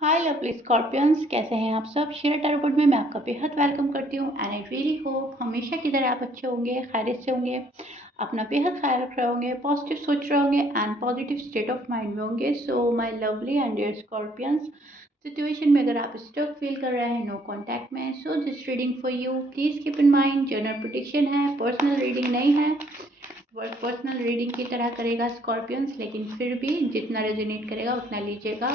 हाय lovely Scorpions, कैसे हैं आप सब। शेयर टैरोट में मैं आपका बेहद वेलकम करती हूँ एंड आई रियली होप हमेशा की तरह आप अच्छे होंगे, खैरियत से होंगे, अपना बेहद ख्याल रख रहे होंगे, पॉजिटिव सोच रहे होंगे and positive state of mind में होंगे। So my lovely and dear scorpions, situation में अगर आप स्टक फील कर रहे हैं नो कॉन्टैक्ट में, so this reading for you. Please keep in mind general prediction है, पर्सनल रीडिंग नहीं है। वर्क पर्सनल रीडिंग की तरह करेगा स्कॉर्पियंस, लेकिन फिर भी जितना रेजोनेट करेगा उतना लीजिएगा।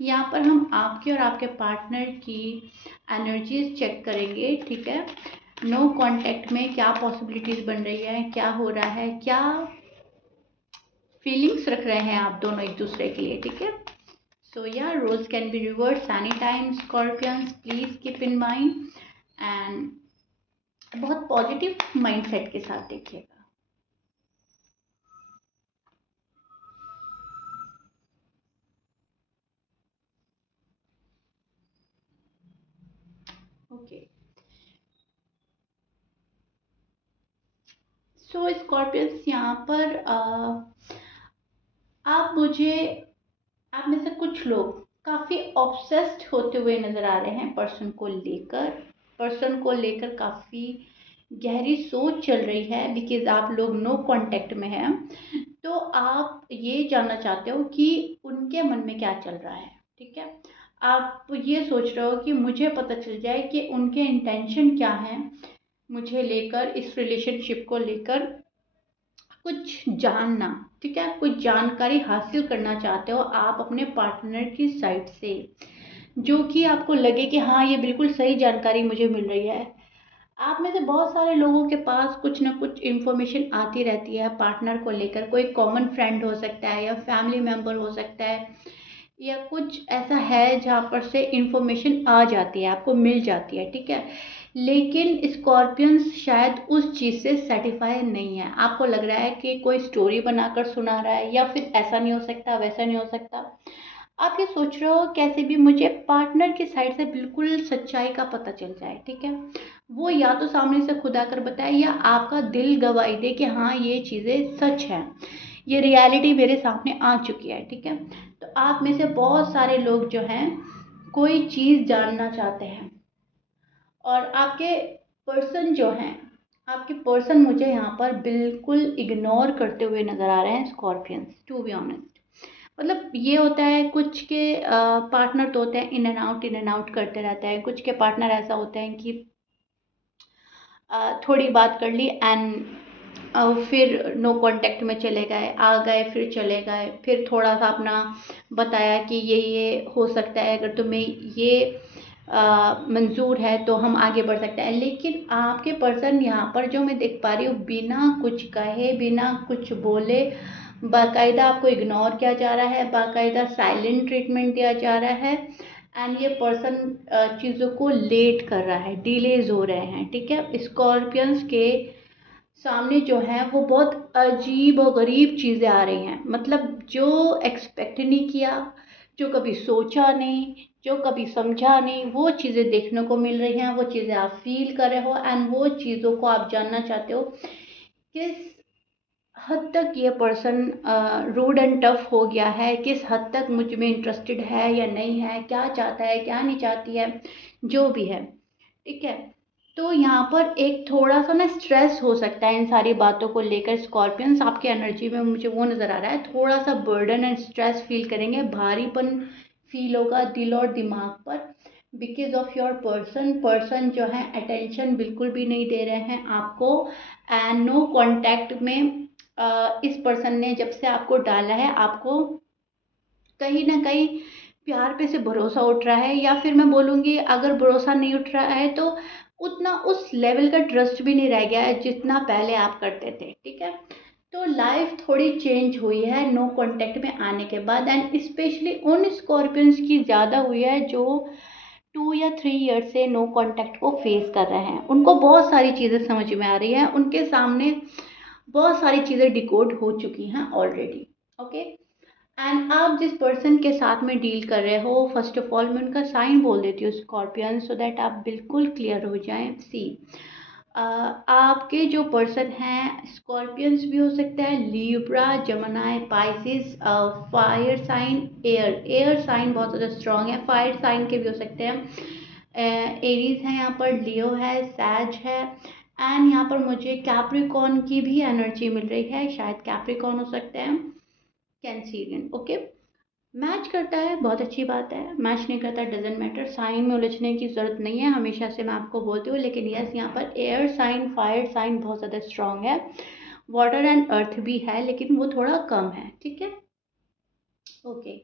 यहाँ पर हम आपके और आपके पार्टनर की एनर्जीज चेक करेंगे, ठीक है। नो कांटेक्ट में क्या पॉसिबिलिटीज बन रही है, क्या हो रहा है, क्या फीलिंग्स रख रहे हैं आप दोनों एक दूसरे के लिए, ठीक है। सो या roles can be reverse any time scorpions, please keep in mind and बहुत पॉजिटिव माइंडसेट के साथ देखिएगा। ओके, सो स्कॉर्पियंस यहाँ पर आप आप में से कुछ लोग काफ़ी ऑब्सेस्ड होते हुए नज़र आ रहे हैं पर्सन को लेकर काफ़ी गहरी सोच चल रही है, बिकॉज आप लोग नो कांटेक्ट में हैं। तो आप ये जानना चाहते हो कि उनके मन में क्या चल रहा है, ठीक है। आप ये सोच रहे हो कि मुझे पता चल जाए कि उनके इंटेंशन क्या हैं मुझे लेकर, इस रिलेशनशिप को लेकर कुछ जानना, ठीक है। कुछ जानकारी हासिल करना चाहते हो आप अपने पार्टनर की साइड से, जो कि आपको लगे कि हाँ ये बिल्कुल सही जानकारी मुझे मिल रही है। आप में से बहुत सारे लोगों के पास कुछ ना कुछ इन्फॉर्मेशन आती रहती है पार्टनर को लेकर। कोई कॉमन फ्रेंड हो सकता है या फैमिली मेम्बर हो सकता है, या कुछ ऐसा है जहाँ पर से इंफॉर्मेशन आ जाती है, आपको मिल जाती है, ठीक है। लेकिन स्कॉर्पियंस शायद उस चीज़ से सेटिस्फाई नहीं है। आपको लग रहा है कि कोई स्टोरी बनाकर सुना रहा है, या फिर ऐसा नहीं हो सकता, वैसा नहीं हो सकता। आप ये सोच रहे हो कैसे भी मुझे पार्टनर की साइड से बिल्कुल सच्चाई का पता चल जाए, ठीक है। वो या तो सामने से खुद आकर बताए, या आपका दिल गवाही दे कि हाँ ये चीज़ें सच हैं, ये रियलिटी मेरे सामने आ चुकी है, ठीक है। तो आप में से बहुत सारे लोग जो हैं कोई चीज़ जानना चाहते हैं, और आपके पर्सन मुझे यहाँ पर बिल्कुल इग्नोर करते हुए नज़र आ रहे हैं स्कॉर्पियंस, टू बी ऑनेस्ट। मतलब ये होता है, कुछ के पार्टनर तो होते हैं इन एंड आउट करते रहते हैं। कुछ के पार्टनर ऐसा होते हैं कि थोड़ी बात कर ली एंड फिर नो कांटेक्ट में चले गए, आ गए फिर चले गए, फिर थोड़ा सा अपना बताया कि ये हो सकता है, अगर तुम्हें ये मंजूर है तो हम आगे बढ़ सकते हैं। लेकिन आपके पर्सन यहाँ पर जो मैं देख पा रही हूँ, बिना कुछ कहे, बिना कुछ बोले, बाकायदा आपको इग्नोर किया जा रहा है, बाकायदा साइलेंट ट्रीटमेंट दिया जा रहा है। एंड ये पर्सन चीज़ों को लेट कर रहा है, डिलेज हो रहे हैं, ठीक है। स्कॉर्पियंस के सामने जो है वो बहुत अजीब और गरीब चीज़ें आ रही हैं। मतलब जो एक्सपेक्ट नहीं किया, जो कभी सोचा नहीं, जो कभी समझा नहीं, वो चीज़ें देखने को मिल रही हैं, वो चीज़ें आप फील कर रहे हो एंड वो चीज़ों को आप जानना चाहते हो किस हद तक ये पर्सन रूड एंड टफ हो गया है, किस हद तक मुझ में इंटरेस्टेड है या नहीं है, क्या चाहता है क्या नहीं चाहती है, जो भी है, ठीक है। तो यहाँ पर एक थोड़ा सा ना स्ट्रेस हो सकता है इन सारी बातों को लेकर। स्कॉर्पियंस आपकी एनर्जी में मुझे वो नज़र आ रहा है, थोड़ा सा बर्डन एंड स्ट्रेस फील करेंगे, भारीपन फील होगा दिल और दिमाग पर, बिकॉज ऑफ योर पर्सन जो है अटेंशन बिल्कुल भी नहीं दे रहे हैं आपको। एंड नो कांटेक्ट में इस पर्सन ने जब से आपको डाला है, आपको कहीं ना कहीं प्यार पे से भरोसा उठ रहा है, या फिर मैं बोलूँगी अगर भरोसा नहीं उठ रहा है तो उतना उस लेवल का ट्रस्ट भी नहीं रह गया है जितना पहले आप करते थे, ठीक है। तो लाइफ थोड़ी चेंज हुई है नो कांटेक्ट में आने के बाद, एंड स्पेशली उन स्कॉर्पियंस की ज़्यादा हुई है जो 2 या 3 ईयर से नो कांटेक्ट को फेस कर रहे हैं। उनको बहुत सारी चीज़ें समझ में आ रही हैं, उनके सामने बहुत सारी चीज़ें डिकोड हो चुकी हैं ऑलरेडी, ओके। एंड आप जिस पर्सन के साथ में डील कर रहे हो, फर्स्ट ऑफ ऑल मैं उनका साइन बोल देती हूँ स्कॉर्पियन, सो दैट आप बिल्कुल क्लियर हो जाएं। सी, आपके जो पर्सन हैं स्कॉर्पियंस भी हो सकता है, Libra, Gemini, Pisces, fire sign, air sign बहुत ज़्यादा स्ट्रांग है, फायर साइन के भी हो सकते हैं, एरीज है यहाँ पर, लियो है, सैज है, एंड यहाँ पर मुझे कैप्रिकॉर्न की भी एनर्जी मिल रही है, शायद कैप्रिकॉर्न हो सकते हैं, कैंसीरियन। ओके, मैच करता है बहुत अच्छी बात है, मैच नहीं करता डजेंट मैटर, साइन में उलझने की ज़रूरत नहीं है, हमेशा से मैं आपको बोलती हूँ। लेकिन यस, यहाँ पर एयर साइन, फायर साइन बहुत ज़्यादा स्ट्रांग है, वाटर एंड अर्थ भी है लेकिन वो थोड़ा कम है, ठीक है। ओके,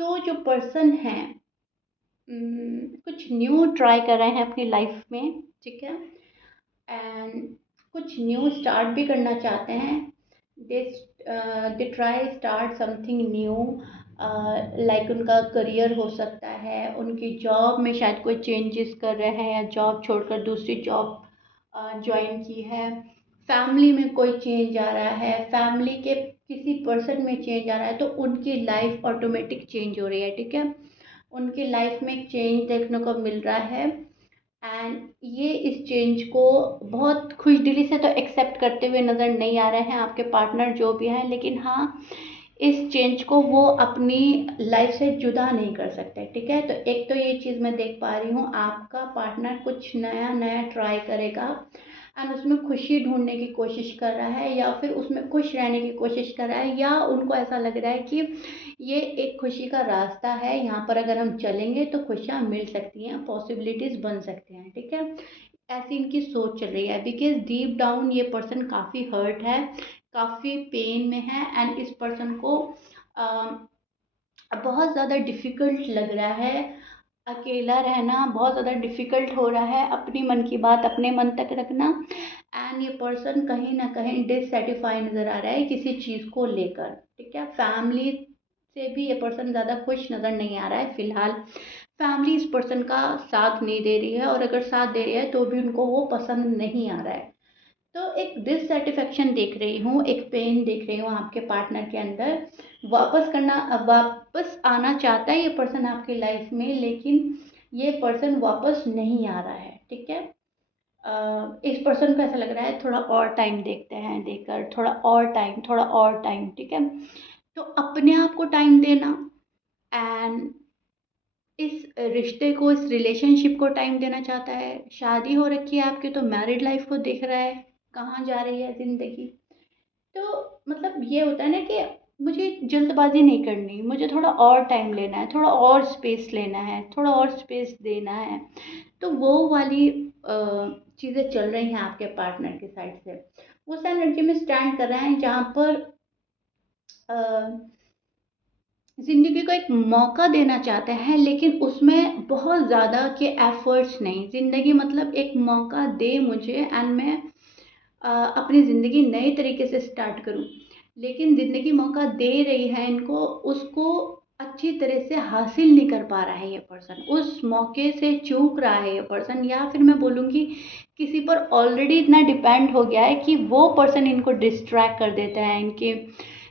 सो जो पर्सन है कुछ न्यू ट्राई कर रहे हैं अपनी लाइफ में, ठीक है, एंड कुछ न्यू स्टार्ट भी करना चाहते हैं। They try start something new, like उनका करियर हो सकता है, उनकी जॉब में शायद कोई चेंजेस कर रहे हैं या जॉब छोड़कर दूसरी जॉब ज्वाइन की है, फैमिली में कोई चेंज आ रहा है, फैमिली के किसी पर्सन में चेंज आ रहा है, तो उनकी लाइफ ऑटोमेटिक चेंज हो रही है, ठीक है, उनकी लाइफ में एक चेंज देखने को मिल रहा है, एंड ये इस चेंज को बहुत खुशदिली से तो एक्सेप्ट करते हुए नज़र नहीं आ रहे हैं आपके पार्टनर जो भी हैं, लेकिन हाँ, इस चेंज को वो अपनी लाइफ से जुदा नहीं कर सकते, ठीक है। तो एक तो ये चीज़ मैं देख पा रही हूँ, आपका पार्टनर कुछ नया नया ट्राई करेगा एंड उसमें खुशी ढूंढने की कोशिश कर रहा है, या फिर उसमें खुश रहने की कोशिश कर रहा है, या उनको ऐसा लग रहा है कि ये एक खुशी का रास्ता है, यहाँ पर अगर हम चलेंगे तो खुशियाँ मिल सकती हैं, पॉसिबिलिटीज़ बन सकते हैं, ठीक है। ऐसी इनकी सोच चल रही है, बिकॉज डीप डाउन ये पर्सन काफ़ी हर्ट है, काफ़ी पेन में है, एंड इस पर्सन को बहुत ज़्यादा डिफ़िकल्ट लग रहा है, अकेला रहना बहुत ज़्यादा डिफ़िकल्ट हो रहा है, अपनी मन की बात अपने मन तक रखना, एंड ये पर्सन कहीं ना कहीं डिससेटिस्फाई नज़र आ रहा है किसी चीज़ को लेकर, ठीक है। फैमिली से भी ये पर्सन ज़्यादा खुश नज़र नहीं आ रहा है फिलहाल, फैमिली इस पर्सन का साथ नहीं दे रही है, और अगर साथ दे रही है तो भी उनको वो पसंद नहीं आ रहा है। तो एक डिससेटिस्फेक्शन देख रही हूँ, एक पेन देख रही हूँ आपके पार्टनर के अंदर, वापस आना चाहता है ये पर्सन आपकी लाइफ में, लेकिन ये पर्सन वापस नहीं आ रहा है, ठीक है। इस पर्सन को ऐसा लग रहा है थोड़ा और टाइम देखते हैं, देकर थोड़ा और टाइम, ठीक है। तो अपने आप को टाइम देना, एंड इस रिश्ते को, इस रिलेशनशिप को टाइम देना चाहता है, शादी हो रखी है आपकी तो मैरिड लाइफ को देख रहा है, कहाँ जा रही है ज़िंदगी। तो मतलब ये होता है ना कि मुझे जल्दबाजी नहीं करनी, मुझे थोड़ा और टाइम लेना है, थोड़ा और स्पेस लेना है, थोड़ा और स्पेस देना है, तो वो वाली चीज़ें चल रही हैं आपके पार्टनर की साइड से, उस एनर्जी में स्टैंड कर रहे हैं जहाँ पर अ, ज़िंदगी को एक मौका देना चाहते हैं, लेकिन उसमें बहुत ज़्यादा के एफर्ट्स नहीं, ज़िंदगी मतलब एक मौका दे मुझे एंड मैं अपनी ज़िंदगी नए तरीके से स्टार्ट करूं, लेकिन ज़िंदगी मौका दे रही है इनको, उसको अच्छी तरह से हासिल नहीं कर पा रहा है ये पर्सन, उस मौके से चूक रहा है ये पर्सन, या फिर मैं बोलूँगी किसी पर ऑलरेडी इतना डिपेंड हो गया है कि वो पर्सन इनको डिस्ट्रैक्ट कर देता है, इनके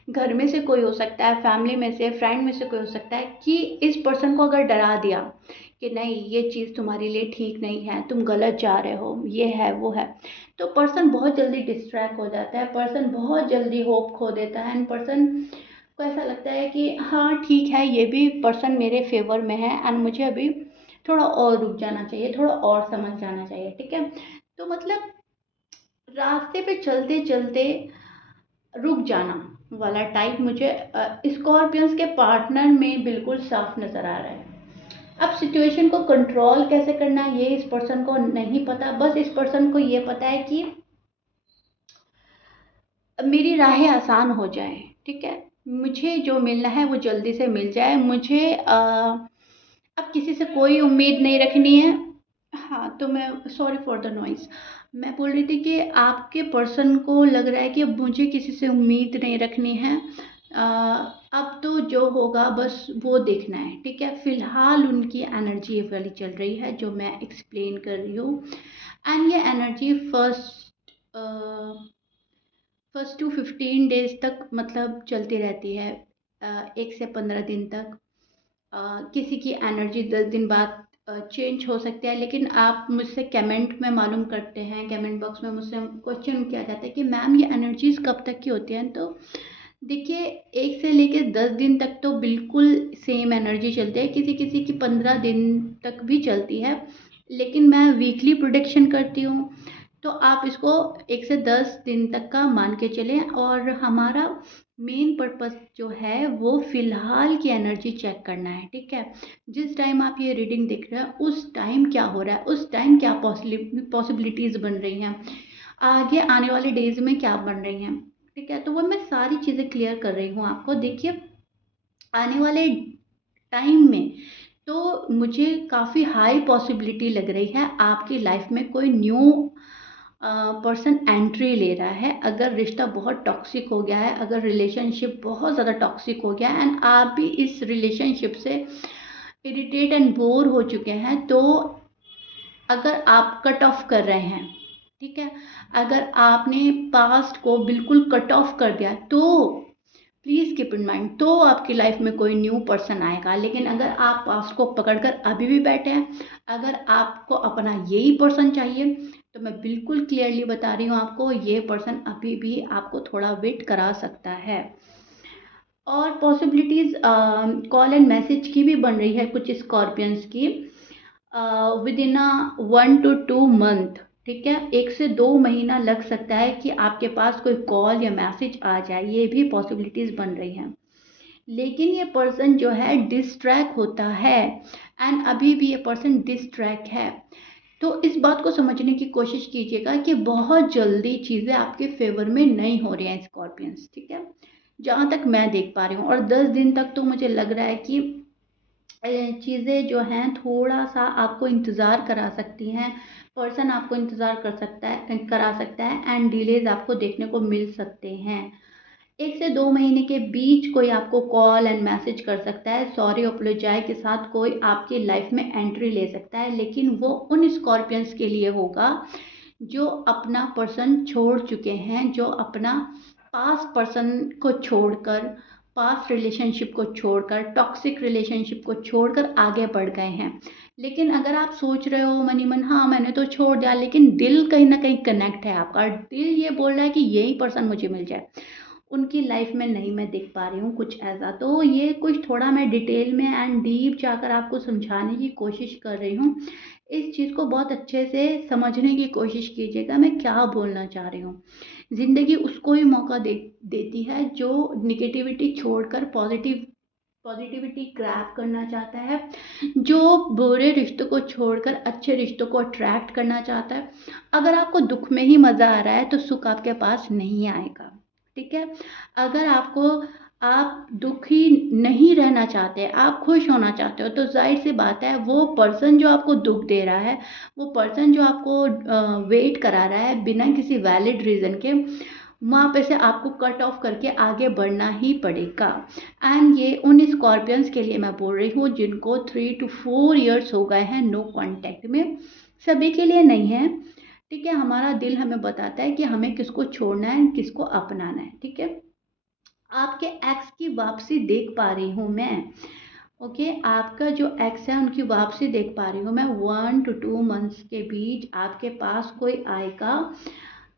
घर में से कोई हो सकता है, फैमिली में से, फ्रेंड में से कोई हो सकता है, कि इस पर्सन को अगर डरा दिया कि नहीं ये चीज़ तुम्हारे लिए ठीक नहीं है, तुम गलत जा रहे हो, ये है वो है, तो पर्सन बहुत जल्दी डिस्ट्रैक्ट हो जाता है, पर्सन बहुत जल्दी होप खो देता है, एंड पर्सन को ऐसा लगता है कि हाँ ठीक है, ये भी पर्सन मेरे फेवर में है एंड मुझे अभी थोड़ा और रुक जाना चाहिए, थोड़ा और समझ जाना चाहिए, ठीक है। तो मतलब रास्ते पे चलते चलते रुक जाना वाला टाइप मुझे स्कॉर्पियंस के पार्टनर में बिल्कुल साफ नज़र आ रहा है। अब सिचुएशन को कंट्रोल कैसे करना है ये इस पर्सन को नहीं पता, बस इस पर्सन को ये पता है कि मेरी राहें आसान हो जाए, ठीक है, मुझे जो मिलना है वो जल्दी से मिल जाए, मुझे अब किसी से कोई उम्मीद नहीं रखनी है। हाँ, तो मैं सॉरी फॉर द नॉइज़, मैं बोल रही थी कि आपके पर्सन को लग रहा है कि अब मुझे किसी से उम्मीद नहीं रखनी है, अब तो जो होगा बस वो देखना है, ठीक है। फिलहाल उनकी एनर्जी ये वाली चल रही है जो मैं एक्सप्लेन कर रही हूँ, एंड ये एनर्जी फर्स्ट टू 15 डेज तक मतलब चलती रहती है, 1 से 15 दिन तक, किसी की एनर्जी 10 दिन बाद चेंज हो सकते हैं, लेकिन आप मुझसे कमेंट में मालूम करते हैं, कमेंट बॉक्स में मुझसे क्वेश्चन किया जाता है कि मैम ये एनर्जीज़ कब तक की होती हैं। तो देखिए, 1 से लेके 10 दिन तक तो बिल्कुल सेम एनर्जी चलती है, किसी-किसी की 15 दिन तक भी चलती है, लेकिन मैं वीकली प्रेडिक्शन करती हूँ। तो आप इसको 1 से 10 दिन तक का मान के चलें, और हमारा मेन पर्पस जो है वो फ़िलहाल की एनर्जी चेक करना है, ठीक है? जिस टाइम आप ये रीडिंग देख रहे हैं, उस टाइम क्या हो रहा है, उस टाइम क्या पॉसिबिलिटीज़ बन रही हैं, आगे आने वाले डेज़ में क्या बन रही हैं, ठीक है? तो वो मैं सारी चीज़ें क्लियर कर रही हूँ आपको। देखिए, आने वाले टाइम में तो मुझे काफ़ी हाई पॉसिबिलिटी लग रही है आपकी लाइफ में कोई न्यू पर्सन एंट्री ले रहा है। अगर रिश्ता बहुत टॉक्सिक हो गया है, अगर रिलेशनशिप बहुत ज़्यादा टॉक्सिक हो गया है एंड आप भी इस रिलेशनशिप से इरिटेट एंड बोर हो चुके हैं, तो अगर आप कट ऑफ कर रहे हैं, ठीक है, अगर आपने पास्ट को बिल्कुल कट ऑफ कर दिया, तो प्लीज़ कीप इन माइंड, तो आपकी लाइफ में कोई न्यू पर्सन आएगा। लेकिन अगर आप पास्ट को पकड़कर अभी भी बैठे हैं, अगर आपको अपना यही पर्सन चाहिए, तो मैं बिल्कुल क्लियरली बता रही हूँ आपको, ये पर्सन अभी भी आपको थोड़ा वेट करा सकता है। और पॉसिबिलिटीज़ कॉल एंड मैसेज की भी बन रही है कुछ स्कॉर्पियंस की, with in a 1 to 2 month, ठीक है, 1 से 2 महीना लग सकता है कि आपके पास कोई कॉल या मैसेज आ जाए, ये भी पॉसिबिलिटीज़ बन रही हैं। लेकिन ये पर्सन जो है डिस्ट्रैक्ट होता है, एंड अभी भी ये पर्सन डिस्ट्रैक्ट है। तो इस बात को समझने की कोशिश कीजिएगा कि बहुत जल्दी चीज़ें आपके फेवर में नहीं हो रही हैं स्कॉर्पियंस, ठीक है, जहाँ तक मैं देख पा रही हूँ। और 10 दिन तक तो मुझे लग रहा है कि चीज़ें जो हैं थोड़ा सा आपको इंतज़ार करा सकती हैं, पर्सन आपको इंतज़ार करा सकता है एंड डिलेज आपको देखने को मिल सकते हैं। 1 से 2 महीने के बीच कोई आपको कॉल एंड मैसेज कर सकता है, सॉरी अपोलोजाइज़ के साथ कोई आपकी लाइफ में एंट्री ले सकता है, लेकिन वो उन स्कॉर्पियंस के लिए होगा जो अपना पर्सन छोड़ चुके हैं, जो अपना पास्ट पर्सन को छोड़कर, पास्ट रिलेशनशिप को छोड़कर, टॉक्सिक रिलेशनशिप को छोड़कर आगे बढ़ गए हैं। लेकिन अगर आप सोच रहे हो मनी मन, हाँ मैंने तो छोड़ दिया, लेकिन दिल कहीं ना कहीं कनेक्ट है, आपका दिल ये बोल रहा है कि यही पर्सन मुझे मिल जाए, उनकी लाइफ में नहीं मैं देख पा रही हूँ कुछ ऐसा। तो ये कुछ थोड़ा मैं डिटेल में एंड डीप जाकर आपको समझाने की कोशिश कर रही हूँ। इस चीज़ को बहुत अच्छे से समझने की कोशिश कीजिएगा मैं क्या बोलना चाह रही हूँ। ज़िंदगी उसको ही मौका देती है जो निगेटिविटी छोड़कर पॉजिटिविटी ग्रैब करना चाहता है, जो बुरे रिश्तों को छोड़कर अच्छे रिश्तों को अट्रैक्ट करना चाहता है। अगर आपको दुख में ही मज़ा आ रहा है तो सुख आपके पास नहीं आएगा, ठीक है? अगर आप दुखी नहीं रहना चाहते, आप खुश होना चाहते हो, तो ज़ाहिर-सी बात है वो पर्सन जो आपको दुःख दे रहा है, वो पर्सन जो आपको वेट करा रहा है बिना किसी वैलिड रीज़न के, वहाँ पे से आपको कट ऑफ करके आगे बढ़ना ही पड़ेगा। एंड ये उन स्कॉर्पियंस के लिए मैं बोल रही हूँ जिनको 3 to 4 इयर्स हो गए हैं नो कॉन्टैक्ट में, सभी के लिए नहीं है, ठीक है? हमारा दिल हमें बताता है कि हमें किसको छोड़ना है, किसको अपनाना है, ठीक है? आपके एक्स की वापसी देख पा रही हूँ मैं, ओके, आपका जो एक्स है उनकी वापसी देख पा रही हूँ मैं। 1 to 2 मंथ्स के बीच आपके पास कोई आएगा,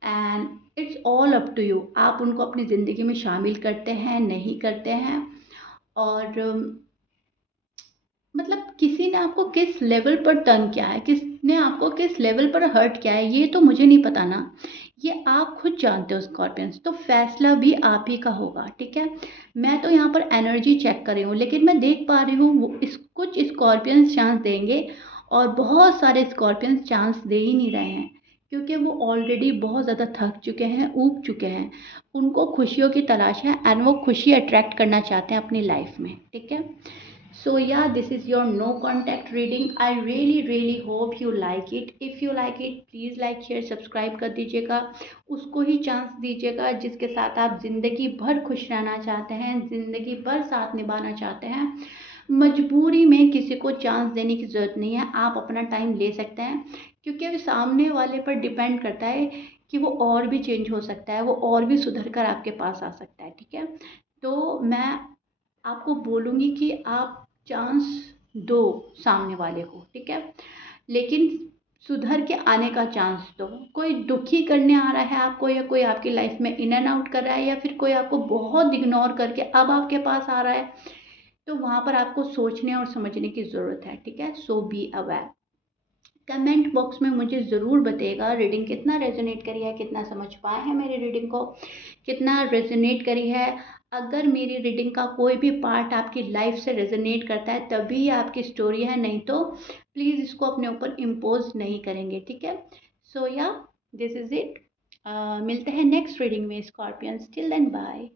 and it's all up to you, आप उनको अपनी ज़िंदगी में शामिल करते हैं नहीं करते हैं। और मतलब किसी ने आपको किस लेवल पर तंग किया है, किसने आपको किस लेवल पर हर्ट किया है, ये तो मुझे नहीं पता ना, ये आप खुद जानते हो स्कॉर्पियंस। तो फैसला भी आप ही का होगा, ठीक है? मैं तो यहाँ पर एनर्जी चेक कर रही हूँ, लेकिन मैं देख पा रही हूँ कुछ स्कॉर्पियंस चांस देंगे और बहुत सारे स्कॉर्पियंस चांस दे ही नहीं रहे हैं, क्योंकि वो ऑलरेडी बहुत ज़्यादा थक चुके हैं, ऊब चुके हैं। उनको खुशियों की तलाश है एंड वो खुशी अट्रैक्ट करना चाहते हैं अपनी लाइफ में, ठीक है? So yeah, this is your no contact reading. I really hope you like it. If you like it, please like, share, subscribe कर दीजिएगा। उसको ही चांस दीजिएगा जिसके साथ आप ज़िंदगी भर खुश रहना चाहते हैं, ज़िंदगी भर साथ निभाना चाहते हैं। मजबूरी में किसी को चांस देने की ज़रूरत नहीं है, आप अपना टाइम ले सकते हैं, क्योंकि सामने वाले पर डिपेंड करता है कि वो और भी चेंज हो सकता है, वो और भी सुधर कर आपके पास आ सकता है, ठीक है? तो मैं आपको बोलूँगी कि आप चांस दो सामने वाले को, ठीक है, लेकिन सुधर के आने का चांस दो। कोई दुखी करने आ रहा है आपको, या कोई आपकी लाइफ में इन एंड आउट कर रहा है, या फिर कोई आपको बहुत इग्नोर करके अब आपके पास आ रहा है, तो वहां पर आपको सोचने और समझने की ज़रूरत है, ठीक है। सो बी अवेयर। कमेंट बॉक्स में मुझे ज़रूर बताइएगा रीडिंग कितना रेजोनेट करी है, कितना समझ पाए हैं मेरी रीडिंग को, कितना रेजोनेट करी है। अगर मेरी रीडिंग का कोई भी पार्ट आपकी लाइफ से रेजोनेट करता है तभी आपकी स्टोरी है, नहीं तो प्लीज़ इसको अपने ऊपर इम्पोज नहीं करेंगे, ठीक है। सो या दिस इज़ इट। मिलते हैं नेक्स्ट रीडिंग में स्कॉर्पियंस। Till then bye.